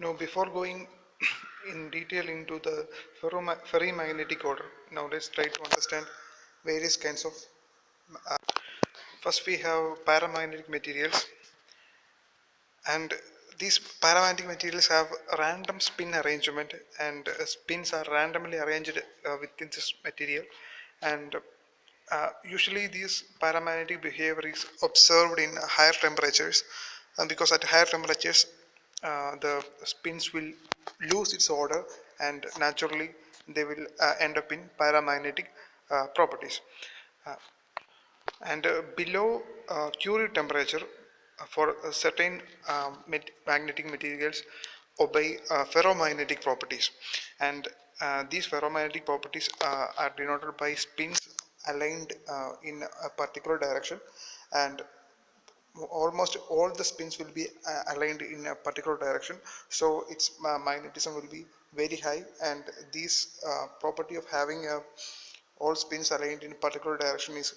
Now, before going in detail into the ferrimagnetic order, now let's try to understand various kinds of. First, we have paramagnetic materials, and these paramagnetic materials have random spin arrangement, and spins are randomly arranged within this material, and usually this paramagnetic behavior is observed in higher temperatures, because at higher temperatures the spins will lose its order and naturally they will end up in paramagnetic properties. Uh, and below Curie temperature, for certain magnetic materials obey ferromagnetic properties, and these ferromagnetic properties are denoted by spins aligned in a particular direction, and almost all the spins will be aligned in a particular direction, so its magnetism will be very high. And this property of having all spins aligned in a particular direction is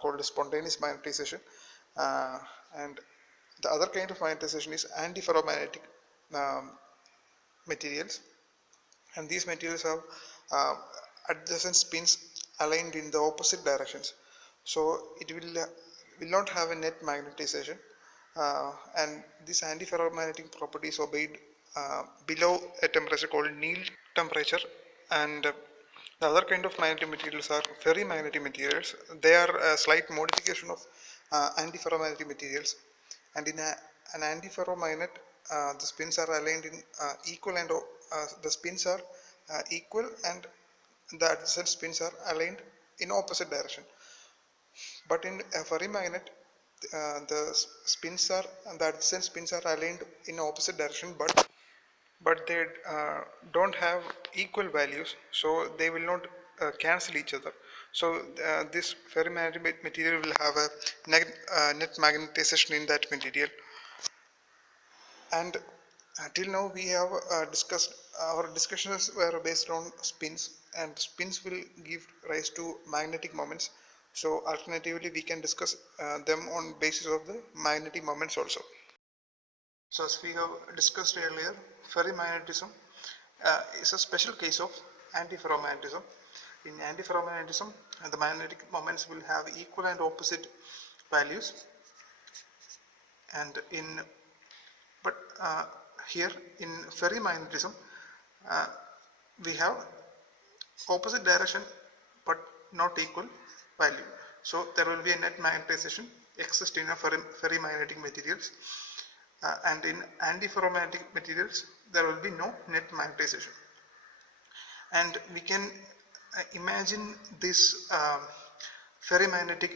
called spontaneous magnetization. And the other kind of magnetization is antiferromagnetic um, materials, and these materials have uh, adjacent spins aligned in the opposite directions, so it will not have a net magnetization, and this antiferromagnetic property is obeyed below a temperature called Neal temperature. And the other kind of magnetic materials are ferrimagnetic materials. They are a slight modification of antiferromagnetic materials, and in an antiferromagnet the spins are aligned in equal, and the spins are equal, and the adjacent spins are aligned in opposite direction. But in a ferrimagnet, the spins are the adjacent spins are aligned in opposite direction, but they don't have equal values, so they will not cancel each other. So this ferrimagnetic material will have a net magnetization in that material. And till now we have discussed, our discussions were based on spins, and spins will give rise to magnetic moments. So alternatively we can discuss them on basis of the magnetic moments also. So as we have discussed earlier, ferrimagnetism is a special case of antiferromagnetism. In antiferromagnetism, the magnetic moments will have equal and opposite values, and in but here in ferrimagnetism we have opposite direction but not equal value, so there will be a net magnetization exist in a ferrimagnetic materials, and in antiferromagnetic materials there will be no net magnetization. And we can imagine this ferrimagnetic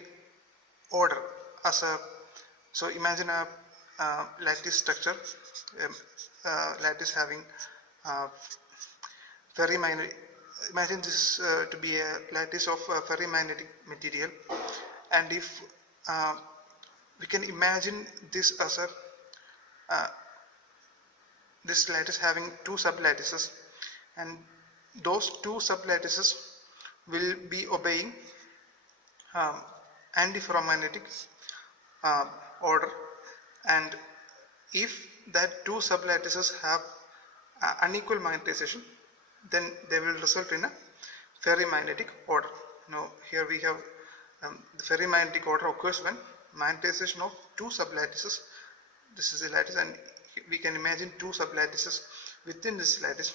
order as a, so imagine a lattice structure, lattice having ferrimagnetic, imagine this to be a lattice of ferrimagnetic material, and if we can imagine this as a this lattice having two sublattices, and those two sublattices will be obeying antiferromagnetic order, and if that two sublattices have unequal magnetization, then they will result in a ferrimagnetic order. Now here we have the ferrimagnetic order occurs when magnetization of two sublattices, this is a lattice, and we can imagine two sublattices within this lattice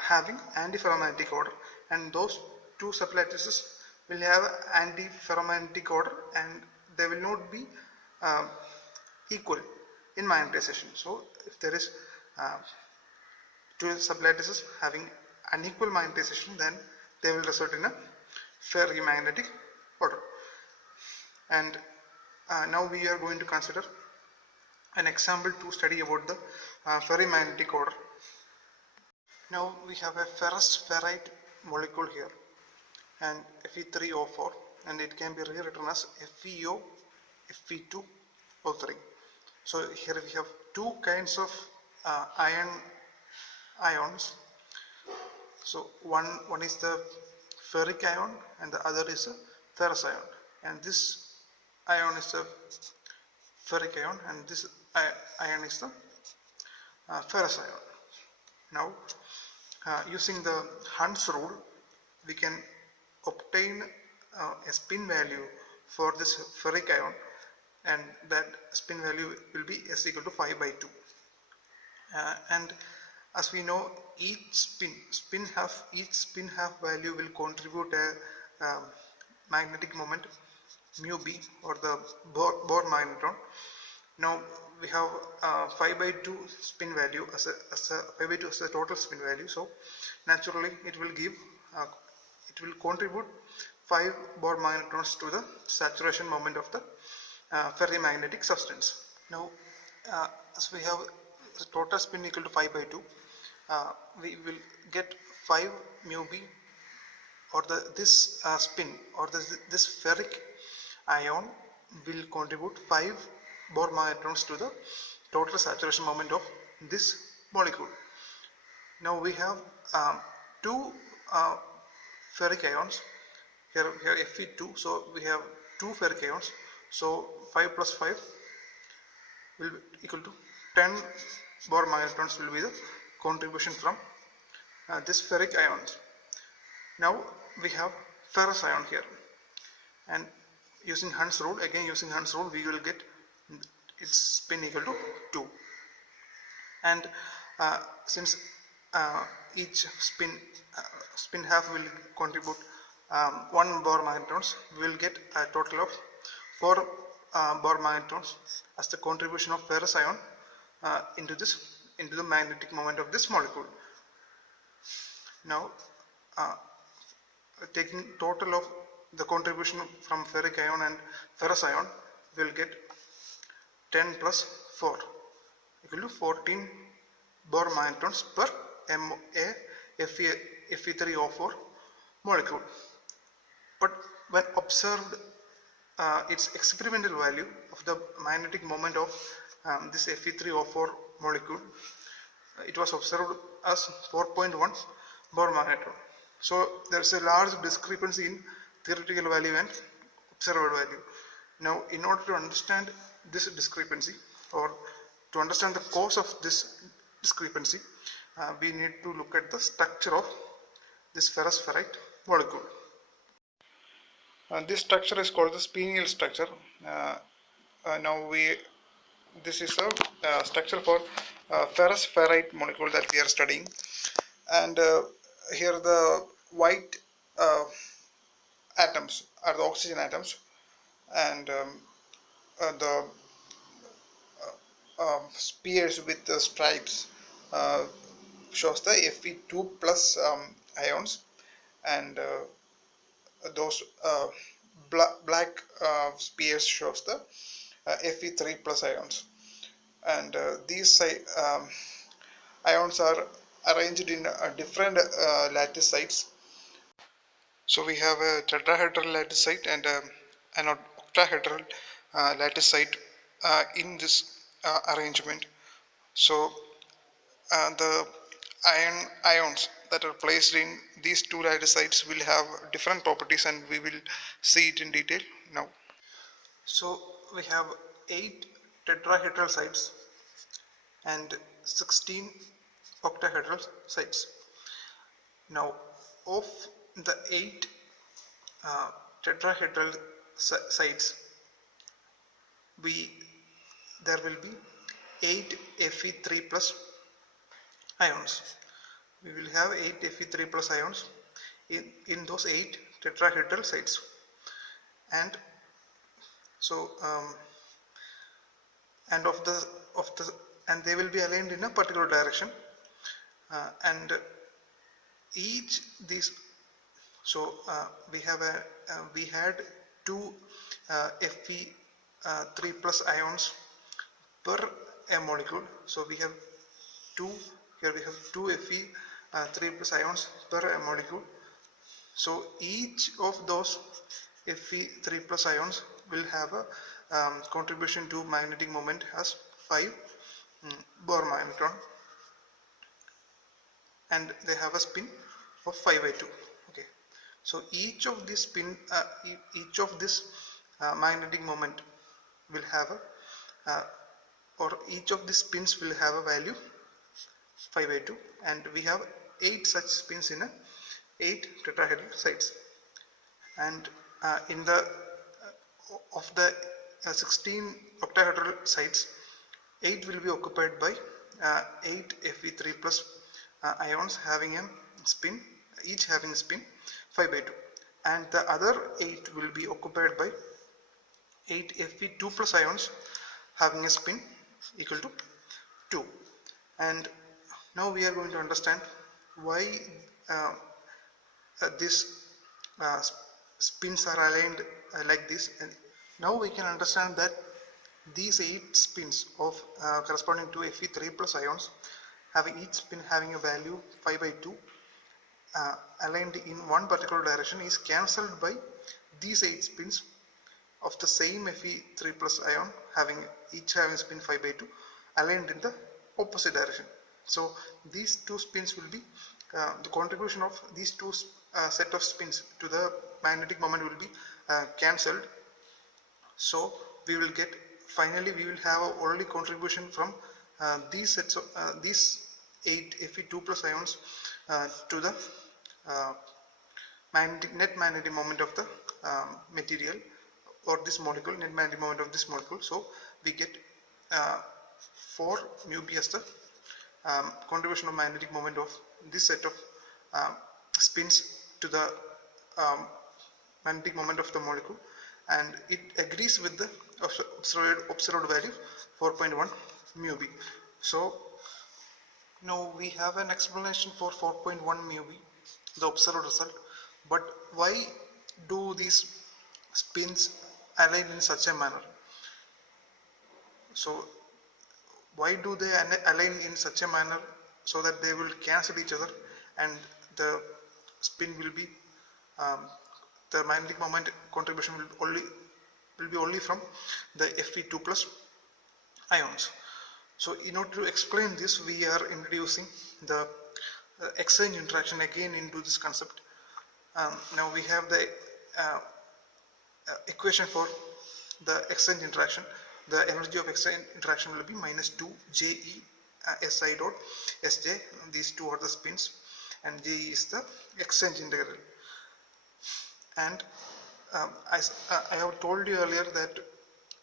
having antiferromagnetic order, and those two sublattices will have antiferromagnetic order, and they will not be equal in magnetization. So if there is two sublattices having unequal magnetization, then they will result in a ferrimagnetic order. And now we are going to consider an example to study about the ferrimagnetic order. Now we have a ferrous ferrite molecule here, and Fe3O4, and it can be rewritten as FeO, Fe2O3. So here we have two kinds of ions. So one is the ferric ion and the other is a ferrous ion, and this ion is the ferric ion and this ion is the ferrous ion. Now using the Hund's rule, we can obtain a spin value for this ferric ion, and that spin value will be S equal to 5 by 2. And as we know, each spin half value will contribute a magnetic moment mu b, or the Bohr magnetron. Now we have 5 by 2 spin value as a 5 by 2 as a total spin value. So naturally it will contribute 5 Bohr magnetrons to the saturation moment of the ferrimagnetic substance. Now as we have total spin equal to 5 by 2, we will get 5 mu b, or this spin, or this ferric ion will contribute 5 Bohr magnetrons to the total saturation moment of this molecule. Now we have two ferric ions here Fe2, so we have 2 ferric ions, so 5 plus 5 will be equal to 10 Bohr magnetrons will be the contribution from this ferric ions. Now we have ferrous ion here, and using Hund's rule, we will get its spin equal to 2. And since each spin half will contribute 1 Bohr magnetrons, we will get a total of 4 Bohr magnetrons as the contribution of ferrous ion into the magnetic moment of this molecule. Now taking total of the contribution from ferric ion and ferrous ion, we will get 10 plus 4 equal to 14 Bohr magnetrons per Fe3O4 molecule. But when observed its experimental value of the magnetic moment of this Fe3O4 molecule, it was observed as 4.1 Bohr magnetron. So there is a large discrepancy in theoretical value and observed value. Now in order to understand this discrepancy, or to understand the cause of this discrepancy, we need to look at the structure of this ferrous ferrite molecule. This structure is called the Spinel structure. This is a structure for ferrous ferrite molecule that we are studying, and here the white atoms are the oxygen atoms, and the spheres with the stripes shows the Fe2 plus ions, and those black spheres shows the Fe3 plus ions, and these ions are arranged in different lattice sites. So we have a tetrahedral lattice site and an octahedral lattice site in this arrangement. So the ions that are placed in these two lattice sites will have different properties, and we will see it in detail now. So we have 8 tetrahedral sites and 16 octahedral sites. Now of the 8 tetrahedral sites, there will be 8 Fe3 plus ions. We will have 8 Fe3 plus ions in those 8 tetrahedral sites, and so and they will be aligned in a particular direction, and each these. So we had 2 Fe3 plus ions per a molecule. So we have 2 Fe3 plus ions per a molecule. So each of those Fe3 plus ions will have a contribution to magnetic moment as 5 Bohr magnetron, and they have a spin of 5 by 2. Okay, so each of this magnetic moment will have or each of these spins will have a value 5 by 2, and we have 8 such spins in a 8 tetrahedral sites, and in the of the 16 octahedral sites, 8 will be occupied by 8 Fe3 plus ions having a spin, each having spin 5 by 2, and the other 8 will be occupied by 8 Fe2 plus ions having a spin equal to 2. And now we are going to understand why these spins are aligned like this. And now we can understand that these 8 spins of corresponding to Fe3 plus ions, having each spin having a value 5 by 2 aligned in one particular direction, is cancelled by these 8 spins of the same Fe3 plus ion each having spin 5 by 2 aligned in the opposite direction. So these two spins will be the contribution of these two set of spins to the magnetic moment will be cancelled. So we will get, finally we will have a only contribution from these sets of these 8 Fe2 plus ions to the net magnetic moment of the material or this molecule, net magnetic moment of this molecule. So we get 4 mu b as the contribution of magnetic moment of this set of spins to the magnetic moment of the molecule, and it agrees with the observed value 4.1 mu b. So now we have an explanation for 4.1 mu b, the observed result. But why do these spins align in such a manner? So why do they align in such a manner so that they will cancel each other and the spin will be the magnetic moment contribution will be only from the Fe2 plus ions? So in order to explain this, we are introducing the exchange interaction again into this concept. Now we have the equation for the exchange interaction. The energy of exchange interaction will be minus 2 Je Si dot Sj. These two are the spins, and J is the exchange integral. And as I have told you earlier that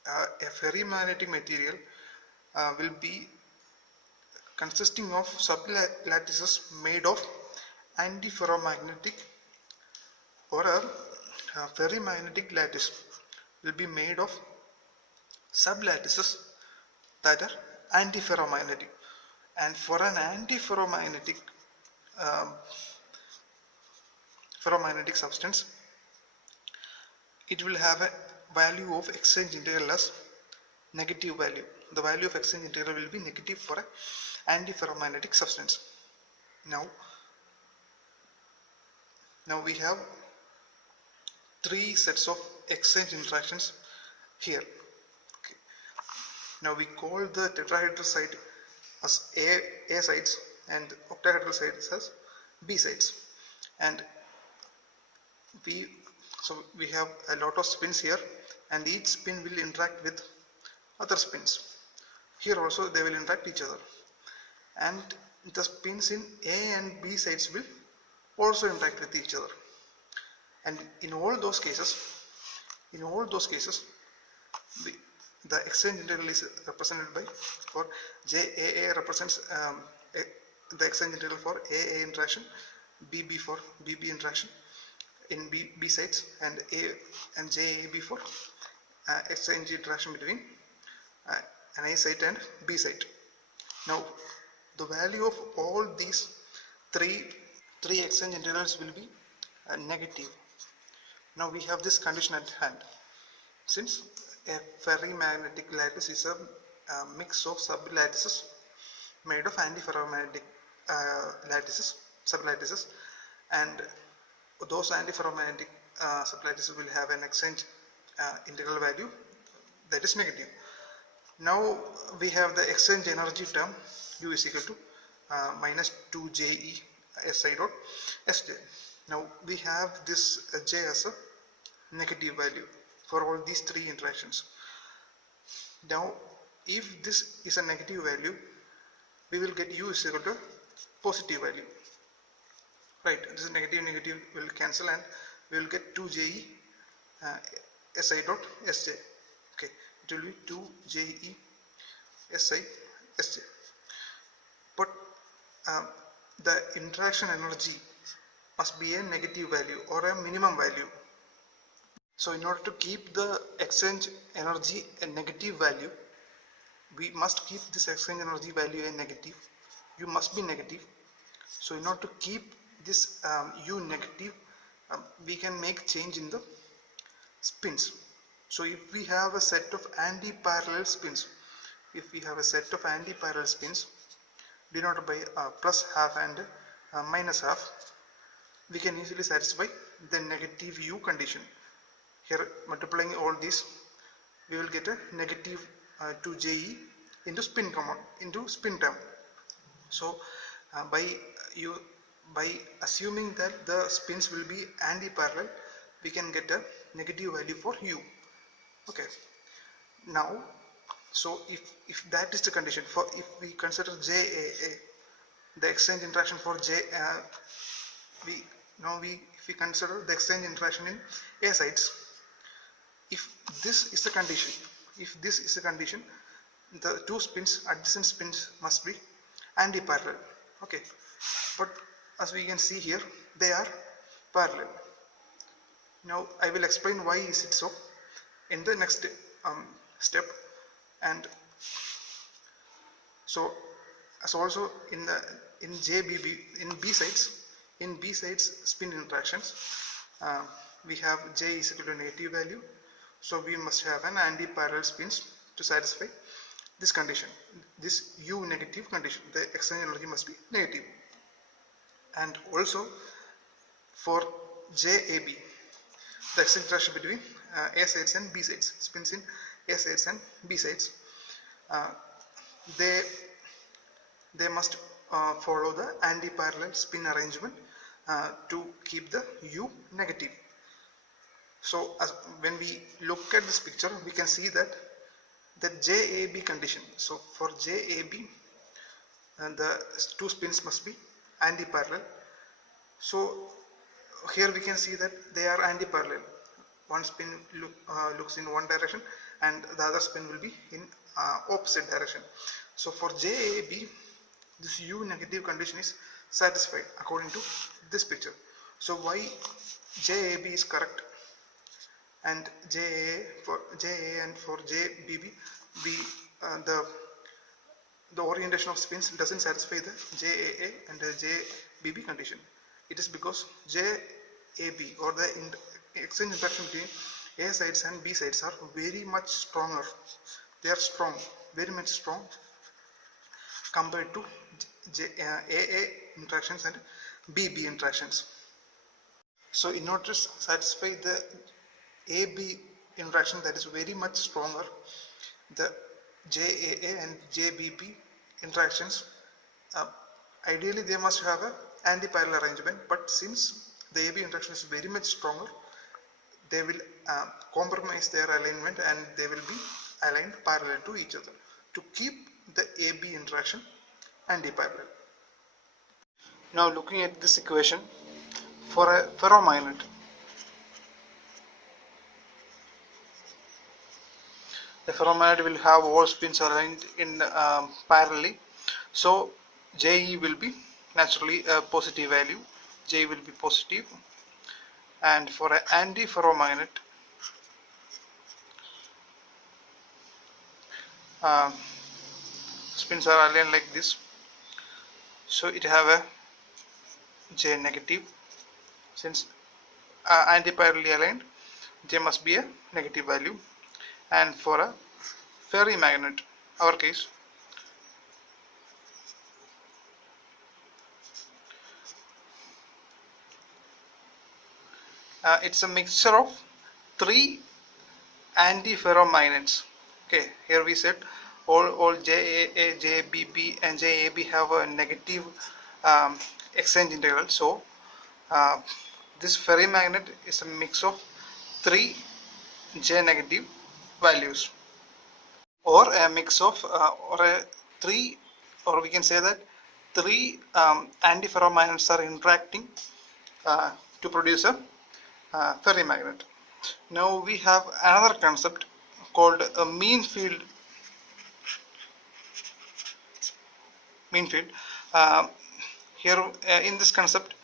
a ferrimagnetic material will be consisting of sublattices made of antiferromagnetic, or a ferrimagnetic lattice will be made of sublattices that are antiferromagnetic. And for an antiferromagnetic ferromagnetic substance, it will have a value of exchange integral as negative value. The value of exchange integral will be negative for an antiferromagnetic substance. Now we have 3 sets of exchange interactions here. Okay. Now we call the tetrahedral site as A sites and octahedral sites as B sites, and we have a lot of spins here, and each spin will interact with other spins. Here also they will interact each other, and the spins in A and B sites will also interact with each other. And in all those cases, the exchange integral is represented by, for JAA represents the exchange integral for AA interaction, BB for BB interaction in B sites, and A and JAB for exchange interaction between an A site and B site. Now the value of all these three exchange integrals will be negative. Now we have this condition at hand. Since a ferrimagnetic lattice is a mix of sublattices made of antiferromagnetic sublattices, and those antiferromagnetic sublattices will have an exchange integral value that is negative. Now we have the exchange energy term, U is equal to minus 2 Je Si dot Sj. Now we have this J as a negative value for all these 3 interactions. Now if this is a negative value, we will get u is equal to positive value, right? This negative will cancel and we will get 2je si dot sj. Okay, it will be 2je si sj. But the interaction energy must be a negative value or a minimum value. So in order to keep the exchange energy a negative value, we must keep this exchange energy value a negative. U must be negative. So in order to keep this U negative, we can make change in the spins. So if we have a set of anti-parallel spins, denoted by plus half and minus half, we can easily satisfy the negative U condition. Here, multiplying all these, we will get a negative 2je into spin term. So by assuming that the spins will be anti-parallel, we can get a negative value for U. Okay. Now, so if that is the condition, for if we consider JAA, the exchange interaction for if we consider the exchange interaction in A sides, if this is the condition, the two adjacent spins must be anti-parallel. Okay, but as we can see here, they are parallel. Now I will explain why is it so in the next step. And so as also in B sides spin interactions, we have J is equal to negative value, so we must have an anti-parallel spins to satisfy this condition, this U negative condition. The exchange energy must be negative. And also for JAB, the exchange interaction between A sides and B sides, spins in A sides and B sides, they must follow the anti-parallel spin arrangement to keep the U negative. So when we look at this picture, we can see that the JAB condition. So for JAB, the two spins must be anti-parallel. So here we can see that they are anti-parallel. One spin looks in one direction and the other spin will be in opposite direction. So for JAB, this U negative condition is satisfied according to this picture. So why JAB is correct and JAA and for JBB, the orientation of spins doesn't satisfy the JAA and the JBB condition. It is because JAB or the exchange interaction between A sides and B sides are very much stronger. They are strong, very much strong compared to AA interactions and BB interactions. So in order to satisfy the AB interaction that is very much stronger, the JAA and JBB interactions, ideally they must have an anti-parallel arrangement, but since the AB interaction is very much stronger, they will compromise their alignment and they will be aligned parallel to each other to keep the AB interaction anti-parallel. Now looking at this equation for a ferromagnet, the ferromagnet will have all spins aligned in parallelly, so Je will be naturally a positive value. J will be positive, and for an anti-ferromagnet, spins are aligned like this, so it have a J negative. Since anti-parallelly aligned, J must be a negative value. And for a ferrimagnet, our case, it's a mixture of three anti-ferromagnets. Okay, here we said all JAA, JBB and JAB have a negative exchange integral. So this ferrimagnet is a mix of three J negative values, or a mix of three or we can say that three antiferromagnets are interacting to produce a ferrimagnet. Now we have another concept called a mean field. Here in this concept,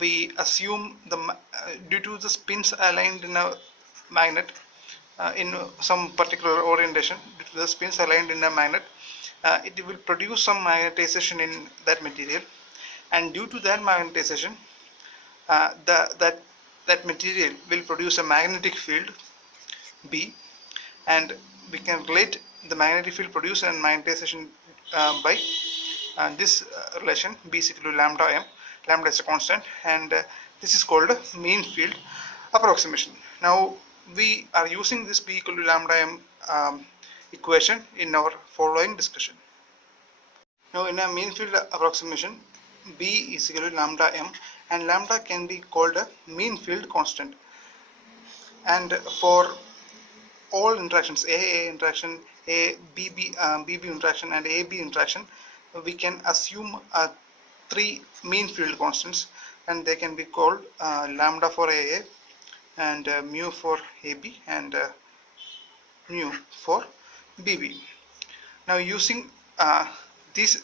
we assume due to the spins aligned in a magnet in some particular orientation, due to the spins aligned in a magnet, it will produce some magnetization in that material, and due to that magnetization, that material will produce a magnetic field B, and we can relate the magnetic field produced and magnetization by this relation B is equal to lambda m. Lambda is a constant, and this is called a mean field approximation. Now we are using this B equal to lambda m equation in our following discussion. Now in a mean field approximation, B is equal to lambda m, and lambda can be called a mean field constant. And for all interactions, AA interaction, BB interaction, and AB interaction, we can assume three mean field constants, and they can be called lambda for AA, and mu for AB, and mu for BB. Now using these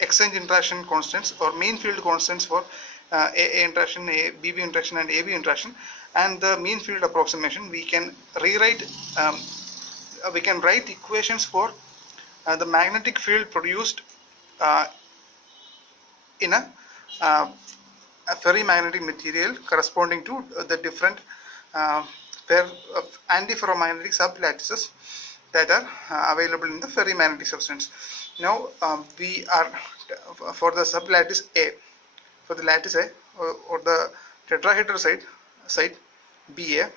exchange interaction constants or mean field constants for AA interaction, BB interaction, and AB interaction, and the mean field approximation, we can rewrite we can write equations for the magnetic field produced in a ferrimagnetic material corresponding to the different antiferromagnetic sublattices that are available in the ferrimagnetic substance. Now we are for the sublattice A, for the lattice A, or the tetrahedral side BA,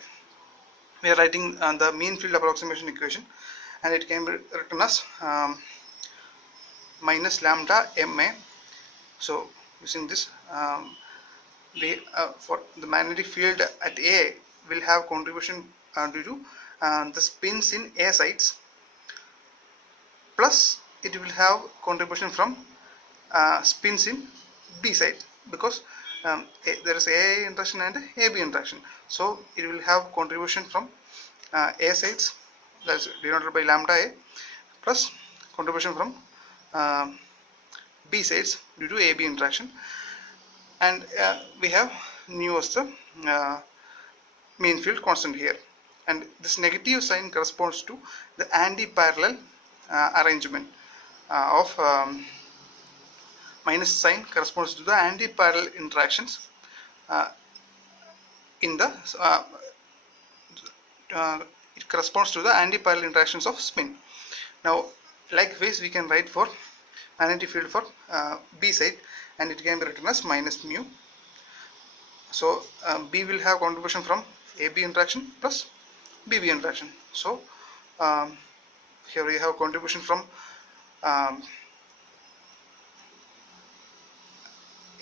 we are writing the mean field approximation equation, and it can be written as minus lambda ma. So using this, we for the magnetic field at A will have contribution due to the spins in A sides, plus it will have contribution from spins in B side, because there is AA interaction and AB interaction, so it will have contribution from A sides, that's denoted by lambda A, plus contribution from B sides due to AB interaction, and we have nu as the mean field constant here, and this negative sign corresponds to the anti-parallel arrangement of minus sign corresponds to the anti-parallel interactions in the it corresponds to the anti-parallel interactions of spin. Now likewise we can write for magnetic field for B side, and it can be written as minus mu. So B will have contribution from AB interaction plus BB interaction. So here we have contribution from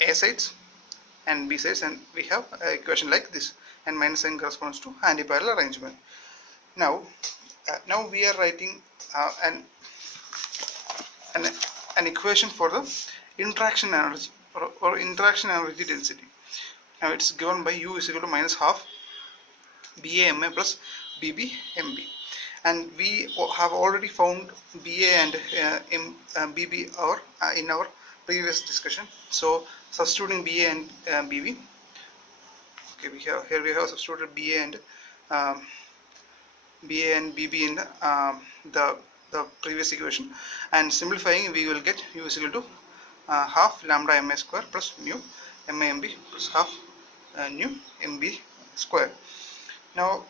A sides and B sides, and we have an equation like this, and minus sign corresponds to anti-parallel arrangement. Now we are writing an equation for the interaction energy or interaction energy density. Now it's given by U is equal to minus half BA plus BB MB, and we have already found BA and BB in our previous discussion. So substituting BA and BB, okay, we have substituted BA and BB in the previous equation, and simplifying we will get U is equal to half lambda ma square plus mu ma mb plus half nu mb square. Now,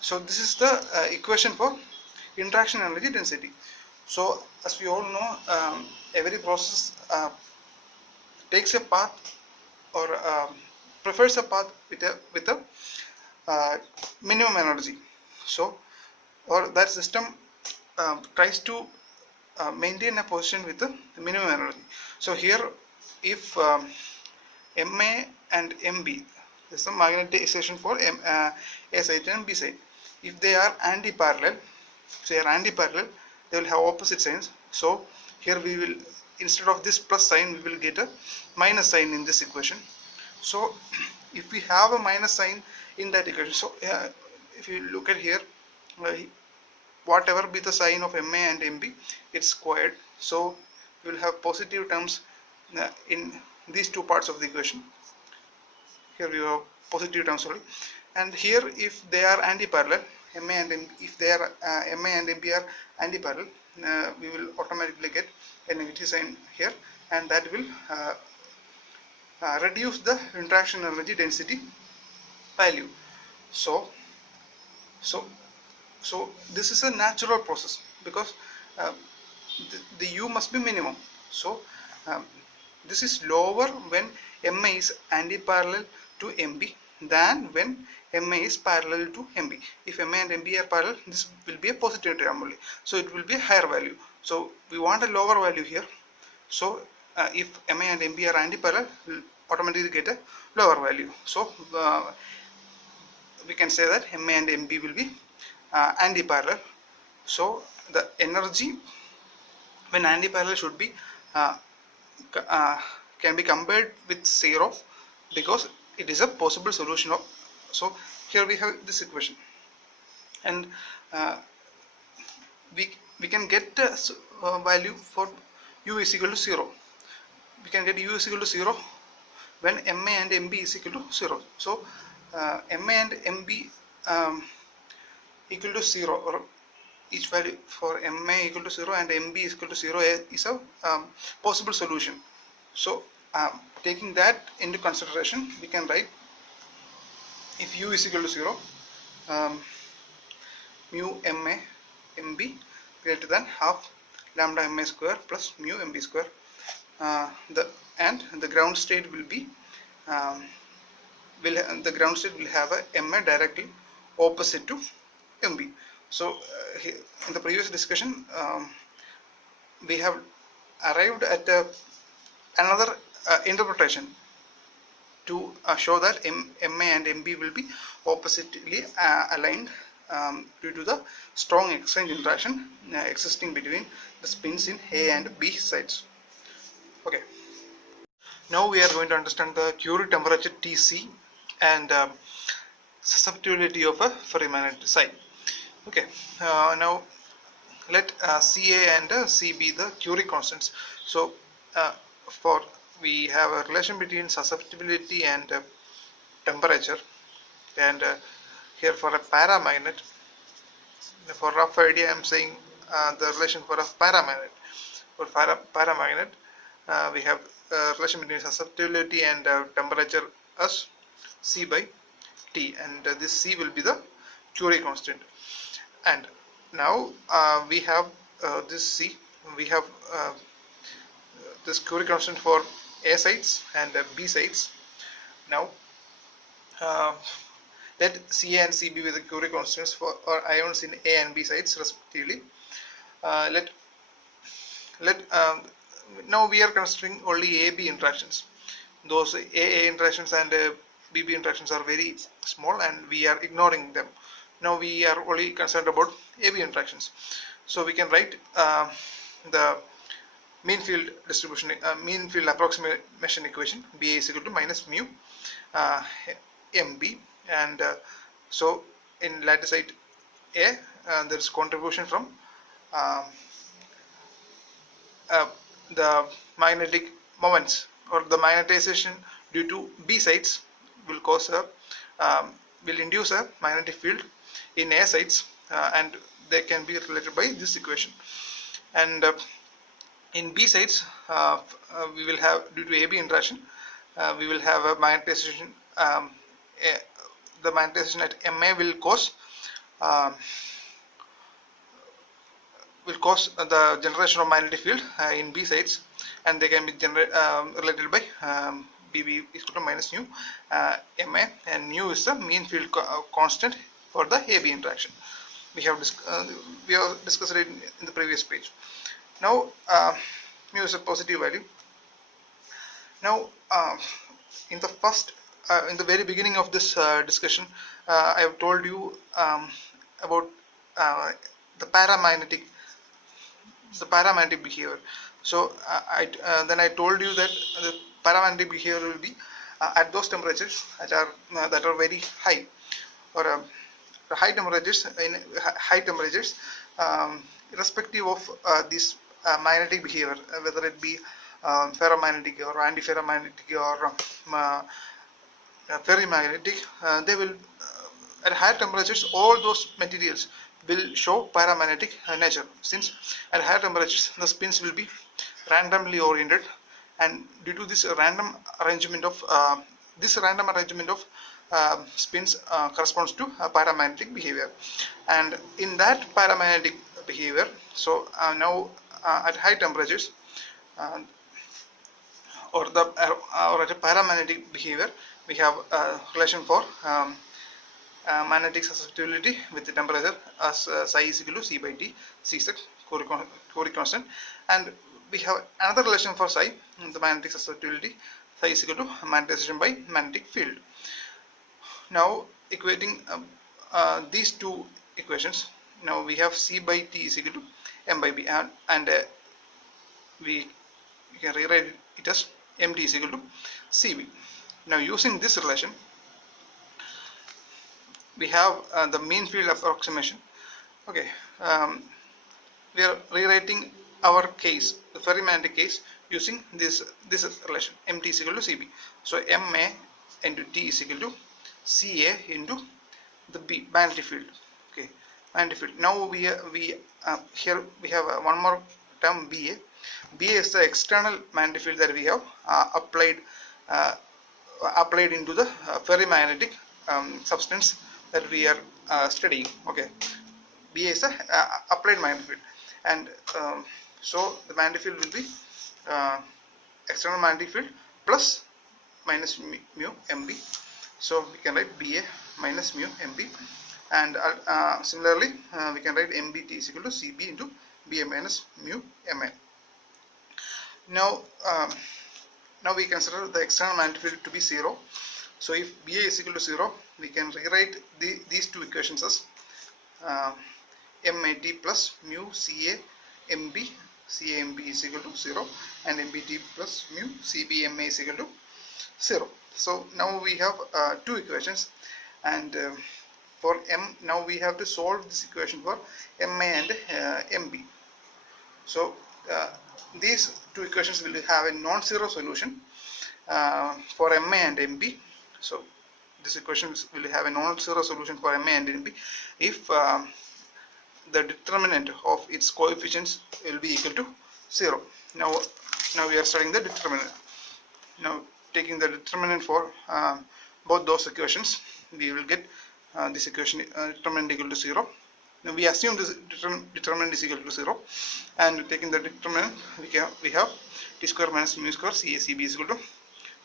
so this is the equation for interaction energy density. So as we all know, every process takes a path or prefers a path with a minimum energy. So, or that system tries to maintain a position with the minimum energy. So here, if Ma and Mb, this is the magnetization for A side and B side. If they are anti-parallel, they will have opposite signs. So here we will, instead of this plus sign, we will get a minus sign in this equation. So if we have a minus sign in that equation, so if you look at here, whatever be the sign of MA and MB, it's squared. So we will have positive terms in these two parts of the equation. Here we have positive terms only, and here if they are anti-parallel, MA and MB, if they are MA and MB are anti-parallel, we will automatically get a negative sign here, and that will reduce the interaction energy density value. So this is a natural process, because the U must be minimum. So this is lower when MA is anti-parallel to MB than when MA is parallel to MB. If MA and MB are parallel, this will be a positive term only, so it will be a higher value. So we want a lower value here. So if MA and MB are anti-parallel, we will automatically get a lower value. So we can say that MA and MB will be anti-parallel. So the energy when anti-parallel should be can be compared with 0, because it is a possible solution of. So here we have this equation, and we can get a value for U is equal to 0. We can get U is equal to 0 when MA and MB is equal to 0. So MA and MB equal to 0, or each value for MA equal to 0 and MB is equal to 0 is a possible solution. So taking that into consideration, we can write, if U is equal to 0, mu MA MB greater than half lambda MA square plus mu MB square. The ground state will be the ground state will have a MA directly opposite to MB. So in the previous discussion, we have arrived at another interpretation to show that MA and MB will be oppositely aligned due to the strong exchange interaction existing between the spins in A and B sides. Okay. Now we are going to understand the Curie temperature Tc and susceptibility of a ferrimagnetic side. Okay. Now let Ca and C be the Curie constants. So we have a relation between susceptibility and temperature, and here for a paramagnet, for rough idea I am saying the relation for a paramagnet. For paramagnet, we have a relation between susceptibility and temperature as C by T, and this C will be the Curie constant. And now we have this C, we have this Curie constant for A sides and B sides. Now let Ca and C be with the Curie constants for our ions in A and B sides respectively. Now we are considering only AB interactions. Those AA interactions and BB interactions are very small, and we are ignoring them. Now we are only concerned about AB interactions. So we can write the mean field distribution, mean field approximation equation. BA is equal to minus mu MB, and so in lattice site A, there is contribution from the magnetic moments, or the magnetization due to B sides will cause a will induce a magnetic field in A sides, and they can be related by this equation. And in B sides, we will have, due to AB interaction, we will have a magnetization. The magnetization at MA will cause the generation of magnetic field in B sides, and they can be related by BB is equal to minus mu MA, and mu is the mean field constant for the AB interaction. We have discussed it in the previous page. Now mu is a positive value. Now in the very beginning of this discussion, I have told you about the paramagnetic the paramagnetic behavior. So then I told you that the paramagnetic behavior will be at those temperatures that are very high, or high temperatures, irrespective of this magnetic behavior, whether it be ferromagnetic or antiferromagnetic or ferrimagnetic, they will at higher temperatures all those materials will show paramagnetic nature, since at higher temperatures the spins will be randomly oriented, and due to this random arrangement of spins corresponds to paramagnetic behavior. And in that paramagnetic behavior, so now at high temperatures or at a paramagnetic behavior, we have a relation for magnetic susceptibility with the temperature as psi is equal to C by T. C is the Curie constant, and we have another relation for psi, the magnetic susceptibility. Psi is equal to magnetization by magnetic field. Now equating these two equations, now we have C by T is equal to M by B, and we can rewrite it as MT is equal to CB. Now using this relation, we have the mean field approximation. Okay, we are rewriting our case, the ferrimagnetic case, using this relation, MT is equal to CB. So MA into T is equal to CA into the B, magnetic field. Okay, magnetic field. Now here we have one more term, BA. BA is the external magnetic field that we have applied into the ferrimagnetic substance that we are studying. Okay, BA is the applied magnetic field, and so the magnetic field will be external magnetic field plus minus mu MB. So we can write BA minus mu MB, and similarly we can write MBT is equal to CB into BA minus mu MA. Now we consider the external magnetic field to be 0. So if BA is equal to 0, we can rewrite these two equations as MAT plus mu CA MB. CA MB is equal to 0, and MBT plus mu CB MA is equal to 0. So now we have two equations, and for M, now we have to solve this equation for MA and MB. So these two equations will have a non-zero solution for MA and MB. So this equation will have a non-zero solution for MA and MB if the determinant of its coefficients will be equal to 0. Now we are studying the determinant. Now taking the determinant for both those equations, we will get this equation determinant equal to 0. Now we assume this determinant is equal to 0, and taking the determinant, we have T square minus mu square CA CB is equal to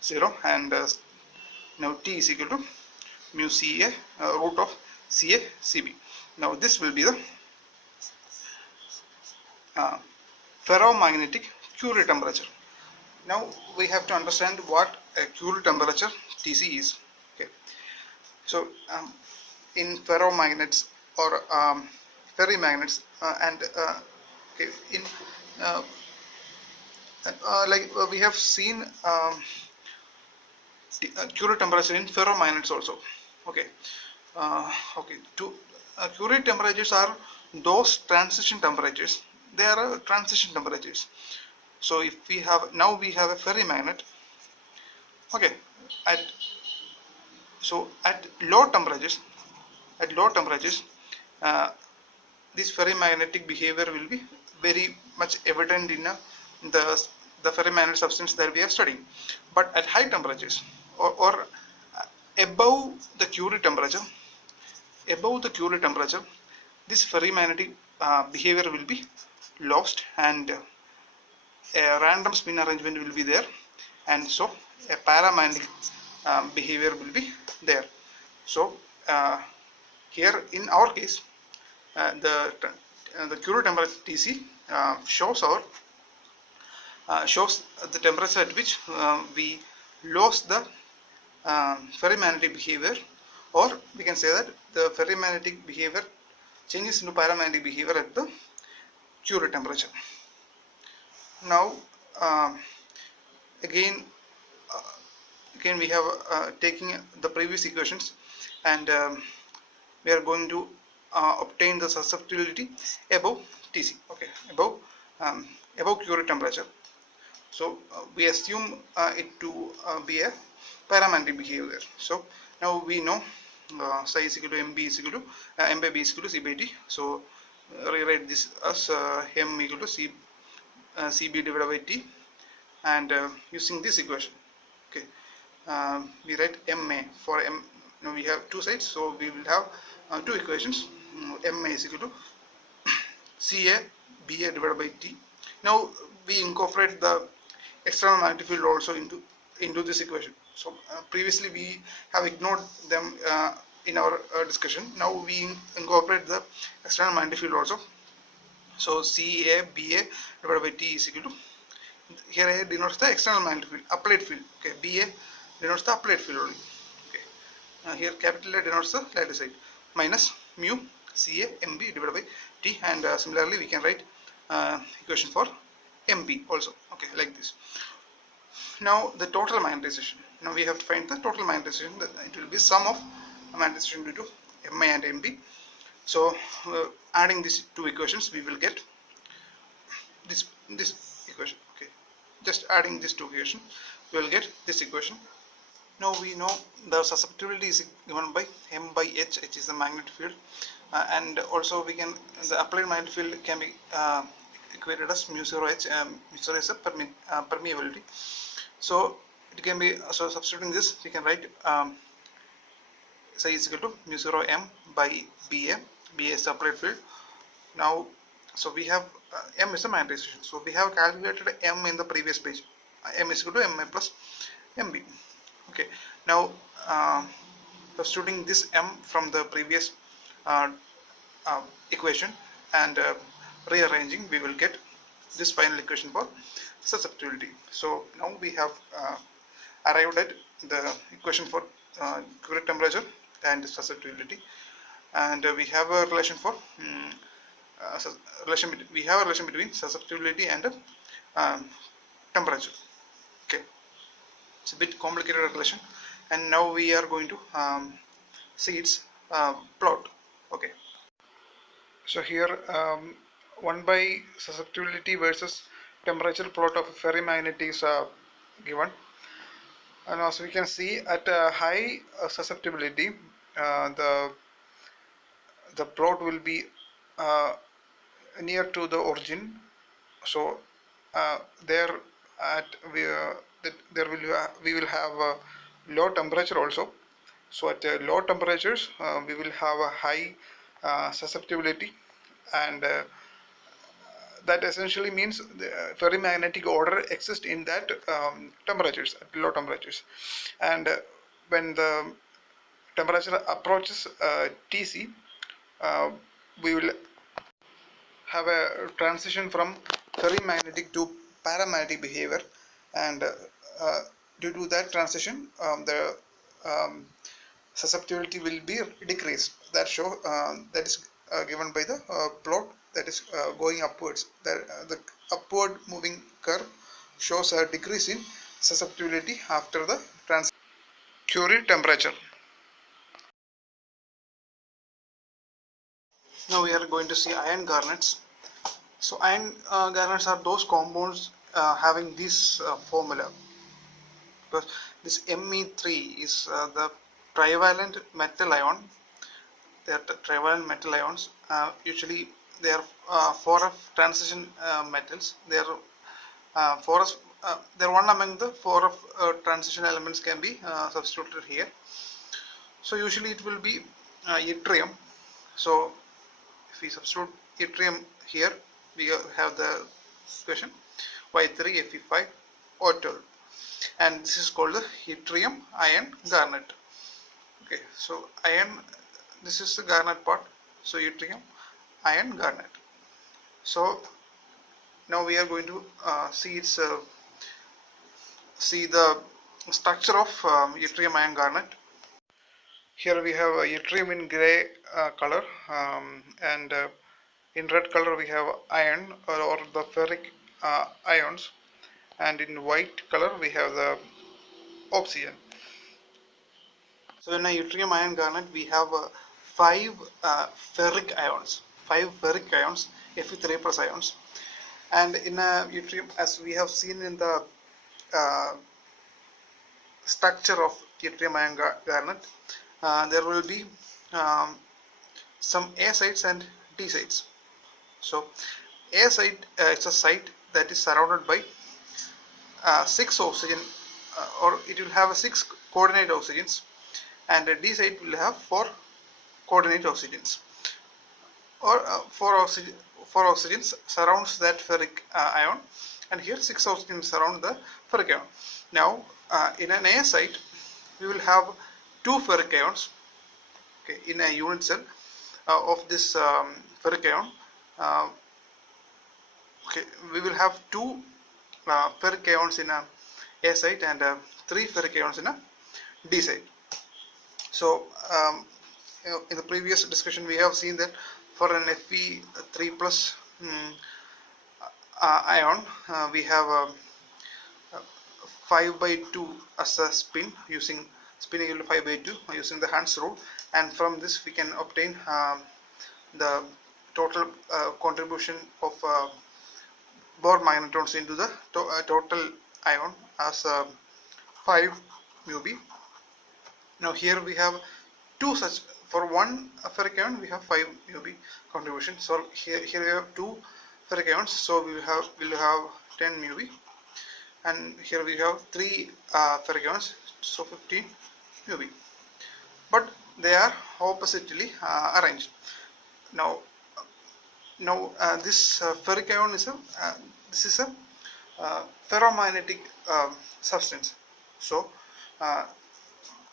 0, and now T is equal to mu CA root of CA CB. Now this will be the ferromagnetic Curie temperature. Now we have to understand what a Curie temperature TC is. Okay, so in ferromagnets or ferrimagnets okay, in we have seen Curie temperature in ferromagnets also. Okay, Curie temperatures are those transition temperatures. They are transition temperatures. So if we have a ferrimagnet, okay, at low temperatures, this ferrimagnetic behavior will be very much evident in the ferrimagnetic substance that we are studying. But at high temperatures or above the Curie temperature, this ferrimagnetic behavior will be lost, and a random spin arrangement will be there, and so a paramagnetic behavior will be there. So here in our case, the Curie temperature TC shows the temperature at which we lost the ferrimagnetic behavior, or we can say that the ferrimagnetic behavior changes into paramagnetic behavior at the Curie temperature. Now again we have taking the previous equations, and we are going to obtain the susceptibility above Tc, okay, above Curie temperature. So we assume it to be a paramagnetic behavior. So now we know psi is equal to mb is equal to m by b is equal to c by t. So rewrite this as m equal to cb divided by t, and using this equation, okay, we write ma for m. Now we have two sides, so we will have two equations. Ma is equal to ca ba divided by t. Now we incorporate the external magnetic field also into this equation. So previously we have ignored them in our discussion. Now we incorporate the external magnetic field also. So ca ba divided by t is equal to, here A denotes the external magnetic field, applied field, okay, ba denotes the applied field only, okay. Here capital A denotes the lattice side, minus mu ca mb divided by t, and similarly we can write equation for mb also, okay, like this. Now the total magnetization. Now we have to find the total magnetization. It will be sum of magnetization due to ma and mb. So adding these two equations, we will get this equation, okay. Just adding these two equations, we will get this equation. Now we know the susceptibility is given by m by h. H is the magnetic field, and also we can, the applied magnetic field can be equated as mu 0 h. Mu 0 is a permeability. So it can be, so substituting this, we can write psi is equal to mu 0 m by ba. Ba is the applied field. Now, so we have m is a magnetization. So we have calculated m in the previous page. M is equal to ma plus mb. Okay. Now substituting this m from the previous equation and rearranging, we will get this final equation for susceptibility. So now we have arrived at the equation for Curie temperature and susceptibility, and we have a relation for we have a relation between susceptibility and temperature. Okay, it's a bit complicated relation, and now we are going to see its plot. Okay, so here 1 by susceptibility versus temperature plot of a ferrimagnet is given, and also we can see at a high susceptibility the plot will be near to the origin. So there at we will have a low temperature also. So at low temperatures we will have a high susceptibility, and that essentially means the ferrimagnetic order exists in that temperatures, at low temperatures. And when the temperature approaches Tc, we will have a transition from ferrimagnetic to paramagnetic behavior, and due to that transition the susceptibility will be decreased. That is given by the plot that is going upwards. The upward moving curve shows a decrease in susceptibility after the Curie temperature. Now we are going to see iron garnets. So iron garnets are those compounds having this formula, because this Me3 is the trivalent metal ion. They are trivalent metal ions. Usually they are 4f transition metals. They are they're one among the 4f transition elements can be substituted here. So usually it will be yttrium. So if we substitute yttrium here, we have the equation Y3Fe5O12, and this is called the yttrium iron garnet. Okay, so iron, this is the garnet part. So yttrium iron garnet. So now we are going to see the structure of yttrium iron garnet. Here we have yttrium in gray color, and In red color we have iron or the ferric ions, and in white color we have the oxygen. So in a yttrium iron garnet we have five ferric ions, Fe3 plus ions, and in a yttrium, as we have seen in the uh, structure of yttrium iron garnet, there will be some A sites and D sites. So A site it's a site that is surrounded by 6 oxygen, or it will have 6 coordinate oxygens, and a D site will have 4 coordinate oxygens, or 4 oxygens surrounds that ferric ion, and here 6 oxygens surround the ferric ion. Now in an A site we will have 2 ferric ions, okay, in a unit cell of this ferric ion. Okay, we will have 2 ferric ions in a site and 3 ferric ions in a D site. So in the previous discussion we have seen that for an Fe3 plus ion we have 5 by 2 as a spin, using spin equal to 5 by 2 using the Hund's rule, and from this we can obtain the total contribution of Bohr magnetrons into the total ion as 5 mu b. Now here we have 2 such, for one ferric ion we have 5 mu b contribution. So here we have 2 ferric ions, so we will have 10 mu b, and here we have 3 ferric ions, so 15 mu b. But they are oppositely arranged. Now this ferric ion is a ferromagnetic substance. So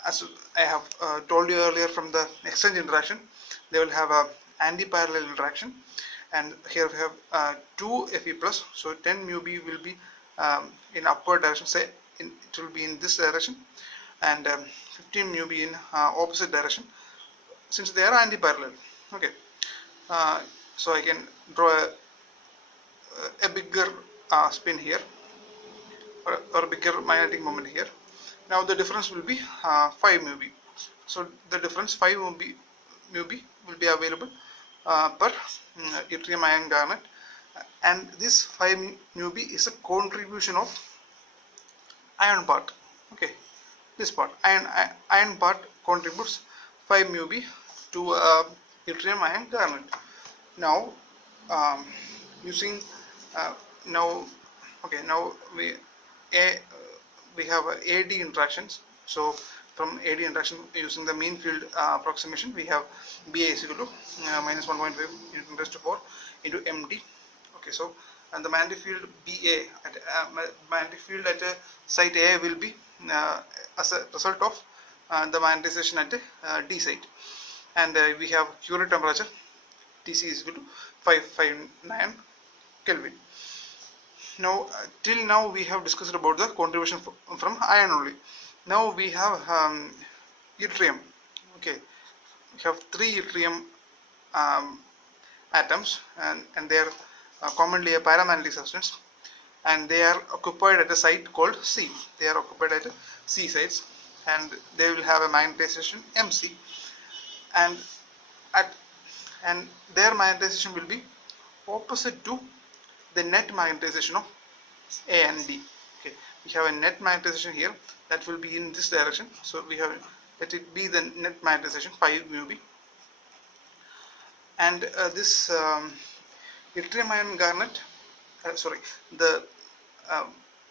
as I have told you earlier, from the exchange interaction they will have a anti-parallel interaction, and here we have 2 Fe plus, so 10 mu b will be in upward direction, say it will be in this direction, and 15 mu b in opposite direction, since they are anti-parallel. Okay, so I can draw a bigger spin here, or a bigger magnetic moment here. Now the difference will be 5 mu b. So the difference 5 mu b will be available per yttrium iron garnet, and this 5 mu b is a contribution of iron part. Okay, this part, iron part contributes 5 mu b to yttrium iron garnet. Now using now we have AD interactions. So from AD interaction, using the mean field approximation, we have BA is equal to minus 1.5 Newton raised to 4 into MD. Okay, so and the magnetic field BA magnetic field at site A will be as a result of the magnetization at D site, and we have Curie temperature Tc is equal to 559 Kelvin. Now till now we have discussed about the contribution from iron only. Now we have yttrium. Okay, we have 3 yttrium atoms, and they are commonly a paramagnetic substance, and they are occupied at a site called C. They are occupied at C sites, and they will have a magnetization Mc, and their magnetization will be opposite to the net magnetization of A and D. Okay, we have a net magnetization here that will be in this direction, so we have, let it be the net magnetization 5 mu b, and this yttrium iron garnet, the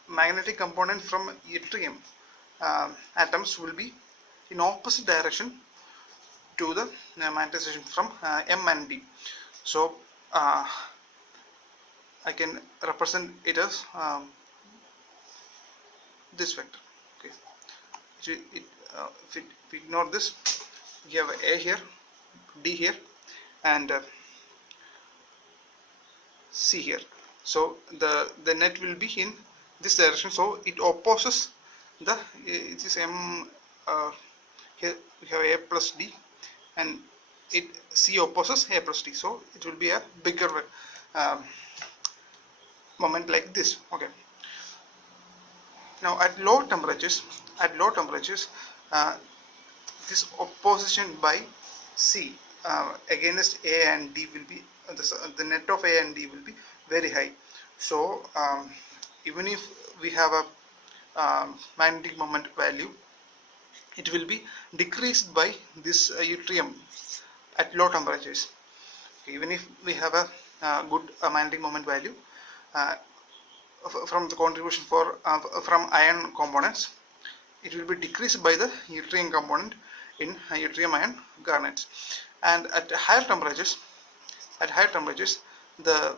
magnetic component from yttrium atoms will be in opposite direction to the magnetization from M and D. So I can represent it as this vector. Okay, if we ignore this, we have A here, D here, and C here. So the net will be in this direction, so it opposes the, it is M, here we have A plus D, and C opposes A plus D, so it will be a bigger um, moment like this. Okay. Now at low temperatures, uh, this opposition by C against A and D will be the net of A and D will be very high. So even if we have a magnetic moment value, it will be decreased by this yttrium at low temperatures. Even if we have a good magnetic moment value from the contribution from iron components, it will be decreased by the yttrium component in yttrium ion garnets. And at higher temperatures, the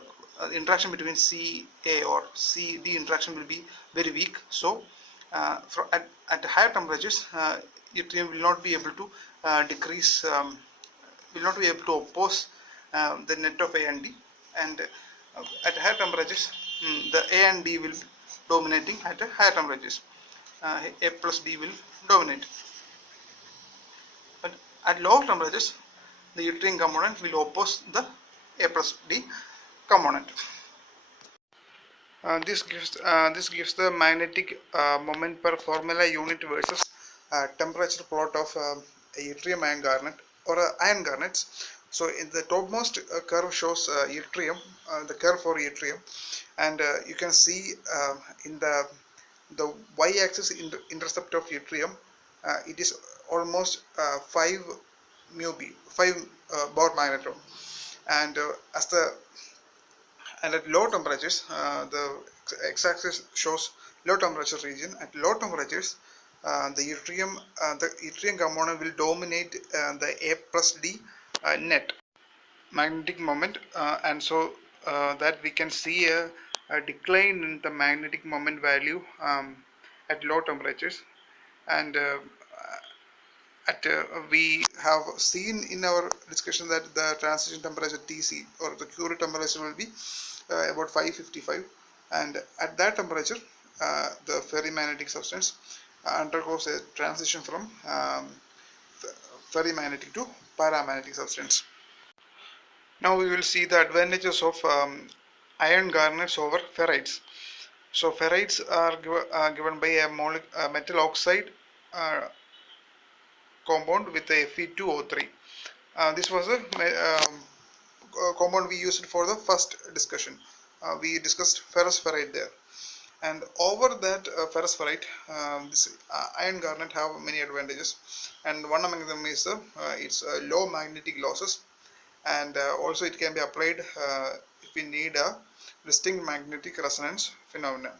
interaction between Ca or Cd interaction will be very weak. So at higher temperatures, yttrium will not be able to decrease, will not be able to oppose the net of A and D, and at higher temperatures, the A and D will be dominating at higher temperatures. A plus D will dominate. But at lower temperatures, the yttrium component will oppose the A plus D component. This gives the magnetic moment per formula unit versus temperature plot of yttrium ion garnet or iron garnets. So in the topmost curve shows yttrium, the curve for yttrium, and you can see in the y-axis intercept of yttrium, it is almost 5 mu b, 5 Bohr magnetron, and at low temperatures, the x-axis shows low temperature region. At low temperatures, the yttrium component will dominate the A plus D net magnetic moment, and so that we can see a decline in the magnetic moment value at low temperatures. And we have seen in our discussion that the transition temperature Tc or the Curie temperature will be about 555, and at that temperature the ferrimagnetic substance undergoes a transition from ferrimagnetic to paramagnetic substance. Now we will see the advantages of iron garnets over ferrites. So ferrites are given by a metal oxide compound with a Fe2O3. This was a compound we used for the first discussion. We discussed ferrous ferrite there, and over that ferrous ferrite, this iron garnet have many advantages, and one among them is its low magnetic losses, and also it can be applied if we need a distinct magnetic resonance phenomenon.